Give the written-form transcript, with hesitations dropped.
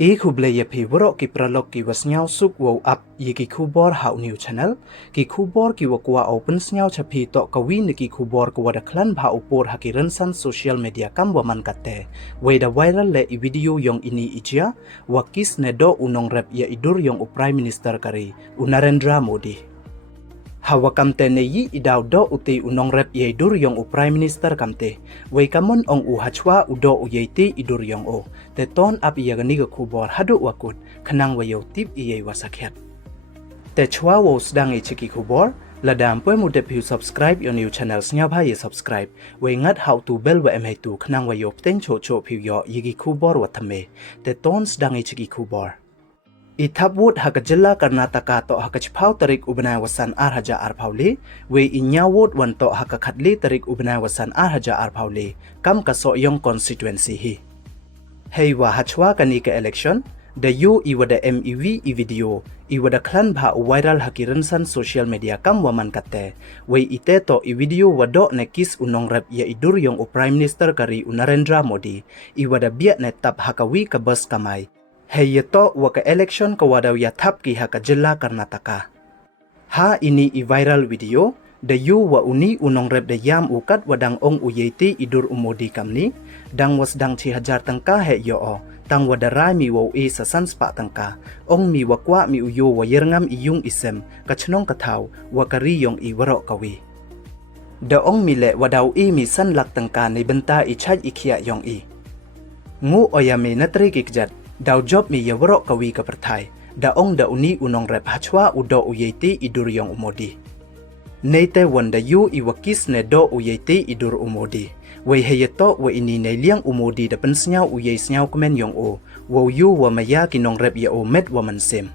Kublaya pi warok ki pralok ki wasnyaw suk wow up ye ki kubor hau new channel ki kubor ki wakwa open snyaw chapi to kawi ni ki kubor ko wada klan bha upor haki rensan social media kam waman katte weda viral le i video yong ini ijia wakis ne do unong rep ya idur yong u prime minister kari Narendra Modi hawa kamte ne yi idaw do uti unong rep ye idur yong u prime minister kamte wei kamon ong u hachwa udo u yeiti idur yong o te ton ap iya gani ga kubor hadu wakut khanang wayo tip iya wasakhet te chwa wo sdang e chiki kubor ladam poi mu de piu subscribe your new channel snya bha ye subscribe we ngat how to bell wa emai tu khanang wayo ten cho cho piu yo yigi kubor wa thame te ton sdang e chiki kubor Ithabut hakajilla Karnataka to hakachpau tarik ubna wasan arhaja arpauli we inyawut wan to hakakhatli tarik ubna wasan arhaja arpauli kam kaso yong constituency hi Hey wa hachwa kanika election the you iwada MEV I video iwada klan bha viral hakiransan social media kam waman katte we ite to I video wado nekis unong rep ya idur yong u prime minister kari Narendra Modi iwada biat ne tap hakawi ka bus kamai Hey to waka election ka wadaw ya thap ki hakajilla Karnataka ha ini I viral video the you wa uni unong rep de yam ukat wadang ong uyeti idur umodi kamni dang was dang 6,000 tangka he yo o tang wadarai mi wo e sa sanspa tangka ong mi wakwa mi uyo wa yerngam iyung isem kachnong kathaw wakari yong I warok kawi da ong mi le wadaw e mi san lak tangka ni benta I chaj ikhia yong I ngu oyame natri kikjat daw job mi ya warok kawi ka perthai da ong da uni unong rep hachwa udo uyeti idur yong umodi Neite wanda yu iwakis ne do uyeti idur umodi we heyeto we ini ne liang umodi da pensnyaw uyei snyaw kemen yong o wo yu wa maya kinong rep ya o met wa mansem